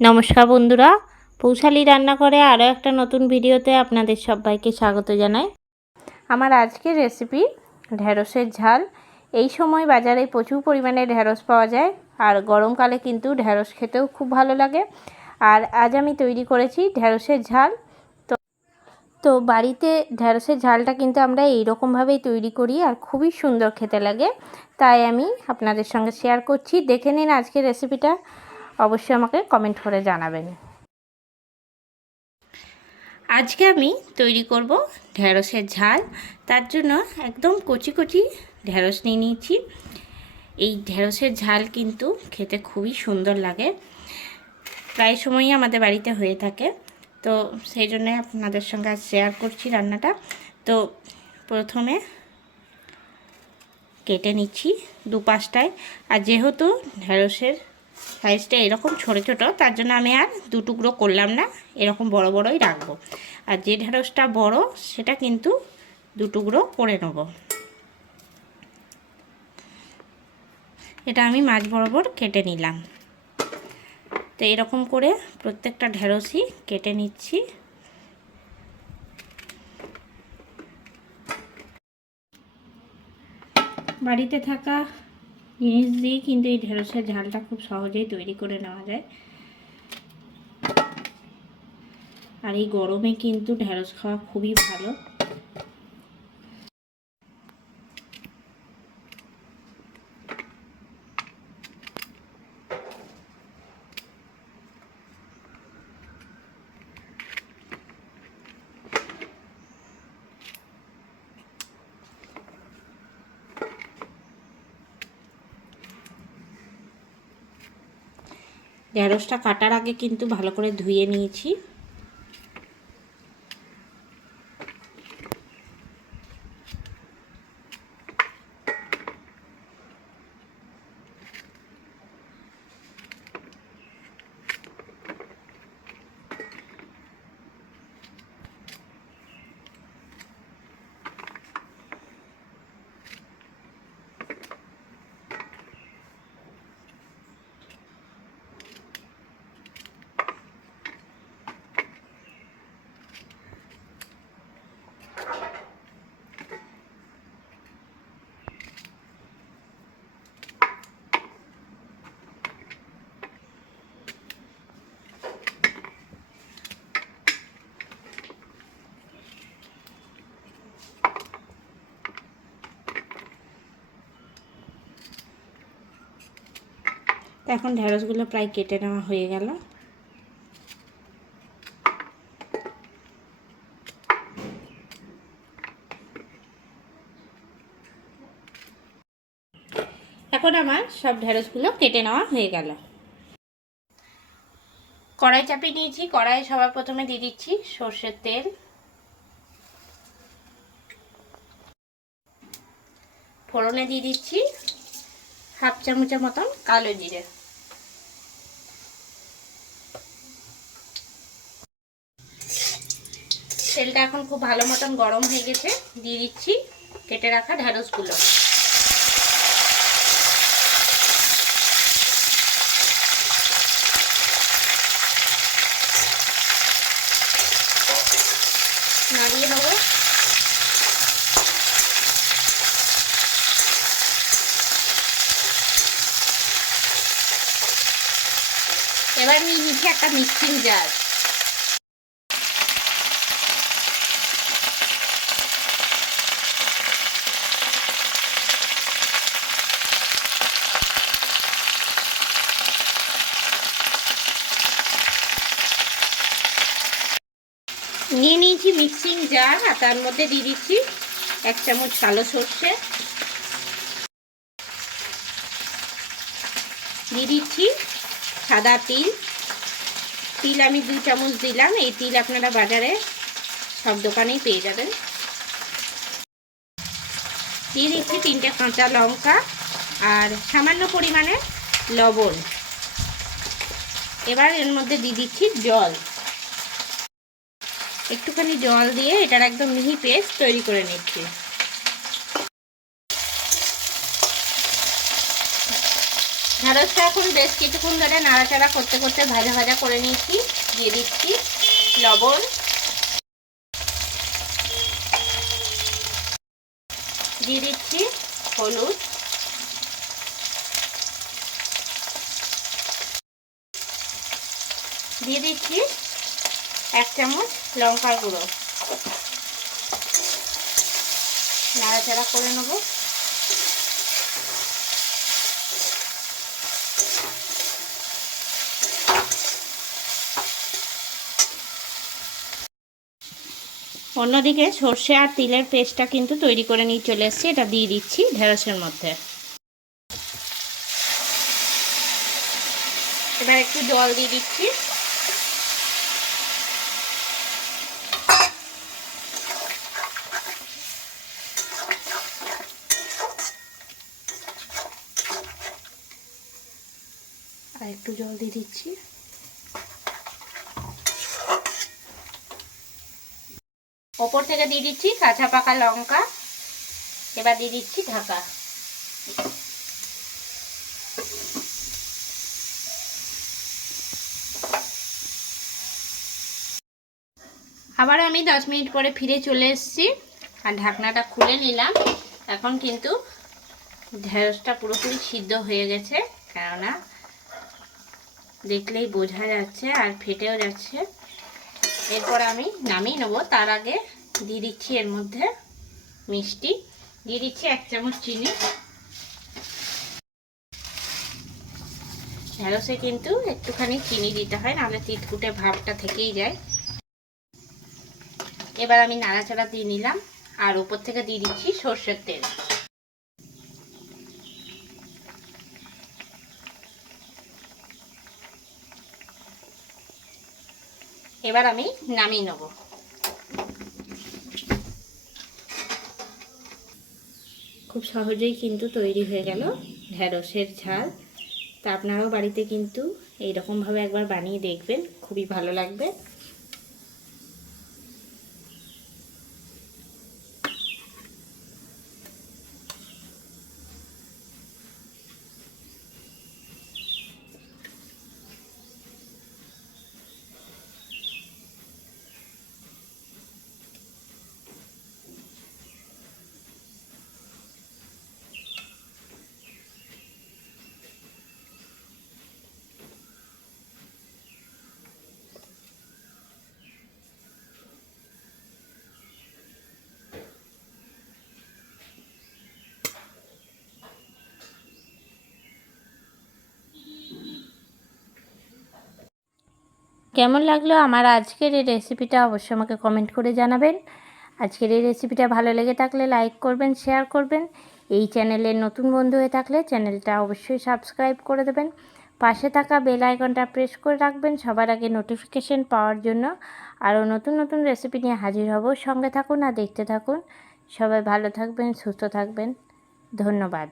নমস্কার বন্ধুরা, পৌশালী রান্নাঘরে আরও একটা নতুন ভিডিওতে আপনাদের সবাইকে স্বাগত জানাই। আমার আজকের রেসিপি ঢ্যাঁড়সের ঝাল। এই সময় বাজারে প্রচুর পরিমাণে ঢ্যাঁড়স পাওয়া যায়, আর গরমকালে কিন্তু ঢ্যাঁড়স খেতেও খুব ভালো লাগে। আর আজ আমি তৈরি করেছি ঢ্যাঁড়সের ঝাল। তো বাড়িতে ঢ্যাঁড়সের ঝালটা কিন্তু আমরা এইরকমভাবেই তৈরি করি, আর খুবই সুন্দর খেতে লাগে। তাই আমি আপনাদের সঙ্গে শেয়ার করছি। দেখে নিন আজকের রেসিপিটা, অবশ্যই আমাকে কমেন্ট করে জানাবেন। আজকে আমি তৈরি করব ঢ্যাঁড়সের ঝাল। তার জন্য একদম কচি কচি ঢ্যাঁড়স নিয়ে নিয়েছি। এই ঢ্যাঁড়সের ঝাল কিন্তু খেতে খুবই সুন্দর লাগে, প্রায় সময়ই আমাদের বাড়িতে হয়ে থাকে। তো সেই জন্য আপনাদের সঙ্গে আজ শেয়ার করছি রান্নাটা। তো প্রথমে কেটে নিচ্ছি দুপাশটায়। আর যেহেতু ঢ্যাঁড়সের সাইজটা এরকম ছোটো ছোটো, তার জন্য আমি আর দু টুকরো করলাম না, এরকম বড় বড়ই রাখবো। আর যে ঢ্যাঁড়সটা বড় সেটা কিন্তু দু টুকরো করে নেব। এটা আমি মাঝ বরাবর কেটে নিলাম। তো এরকম করে প্রত্যেকটা ঢ্যাঁড়সই কেটে নিচ্ছি। বাড়িতে থাকা জিনিস দিয়ে কিন্তু এই ঢ্যাঁড়সের ঝালটা খুব সহজেই তৈরি করে নেওয়া যায়। আর এই গরমে কিন্তু ঢ্যাঁড়স খাওয়া খুবই ভালো। ঢ্যাঁড়সটা কাটার আগে কিন্তু ভালো করে ধুয়ে নিয়েছি। এখন ঢ্যাঁড়সগুলো প্রায় কেটে নেওয়া হয়ে গেল। এখন আমার সব ঢ্যাঁড়সগুলো কেটে নেওয়া হয়ে গেল। কড়াই চাপিয়ে নিয়েছি। কড়াই সবার প্রথমে দিয়ে দিচ্ছি সর্ষের তেল। ফোড়নে দিয়ে দিচ্ছি হাফ চামচের মতন কালো জিরে। তেলটা এখন খুব ভালো মতন গরম হয়ে গেছে। দিয়ে দিচ্ছি কেটে রাখা ঢ্যাঁড়সগুলো। নাড়িয়ে নেব। এবার নিয়ে নিচ্ছি একটা মিক্সিং জার। নিয়ে নিয়েছি মিক্সিং জার, আর তার মধ্যে দিয়ে দিচ্ছি 1 চামচ কালো সর্ষে, দিয়ে দিচ্ছি সাদা তিল। তিল আমি 2 চামচ দিলাম। এই তিল আপনারা বাজারে সব দোকানেই পেয়ে যাবেন। দিয়ে দিচ্ছি 3টে কাঁচা লঙ্কা আর সামান্য পরিমাণে লবণ। এবার এর মধ্যে দিয়ে দিচ্ছি জল। একটুখানি জল দিয়ে এটার একদম মিহি পেস্ট তৈরি করে নিচ্ছি। ঢেঁড়সটা এখন বেশ কিছুক্ষণ ধরে নাড়াচাড়া করতে করতে ভাজা ভাজা করে নিয়েছি। দিয়ে দিচ্ছি লবণ, দিয়ে দিচ্ছি হলুদ, দিয়ে দিচ্ছি 1 চামচ লঙ্কার গুঁড়ো। নাড়াচাড়া করে নেব। অন্যদিকে সর্ষে আর তিলের পেস্টটা কিন্তু তৈরি করে নিয়ে চলে এসেছি, এটা দিয়ে দিচ্ছি ঢেঁড়সের মধ্যে। এবার একটু জল দিয়ে দিচ্ছি। আর একটু জল দিয়ে দিচ্ছি। ওপর থেকে দিয়ে দিচ্ছি কাঁচা পাকা লঙ্কা। এবার দিয়ে দিচ্ছি ঢাকা। আবার আমি 10 মিনিট পরে ফিরে চলে এসেছি আর ঢাকনাটা খুলে নিলাম। এখন কিন্তু ঢেঁড়সটা পুরোপুরি সিদ্ধ হয়ে গেছে, কেননা দেখলেই বোঝা যাচ্ছে আর ফেটেও যাচ্ছে। এরপর আমি নামিয়ে নেব। তার আগে দিয়ে দিচ্ছি এর মধ্যে মিষ্টি, দিয়ে দিচ্ছি 1 চামচ চিনি। ঢেঁড়সে কিন্তু একটুখানি চিনি দিতে হয়, নাহলে তিতকুটে ভাবটা থেকেই যায়। এবার আমি নাড়াচাড়া দিয়ে নিলাম আর উপর থেকে দিয়ে দিচ্ছি সর্ষের তেল। এবার আমি নামিয়ে নেব। খুব সহজেই কিন্তু তৈরি হয়ে গেল ঢেঁড়সের ঝাল। তা আপনারাও বাড়িতে কিন্তু এইরকমভাবে একবার বানিয়ে দেখবেন, খুবই ভালো লাগবে। কেমন লাগলো আমার আজকের এই রেসিপিটা অবশ্যই আমাকে কমেন্ট করে জানাবেন। আজকের এই রেসিপিটা ভালো লেগে থাকলে লাইক করবেন, শেয়ার করবেন। এই চ্যানেলের নতুন বন্ধু হয়ে থাকলে চ্যানেলটা অবশ্যই সাবস্ক্রাইব করে দেবেন। পাশে থাকা বেল আইকনটা প্রেস করে রাখবেন সবার আগে নোটিফিকেশন পাওয়ার জন্য। আরও নতুন নতুন রেসিপি নিয়ে হাজির হব। সঙ্গে থাকুন আর দেখতে থাকুন। সবাই ভালো থাকবেন, সুস্থ থাকবেন। ধন্যবাদ।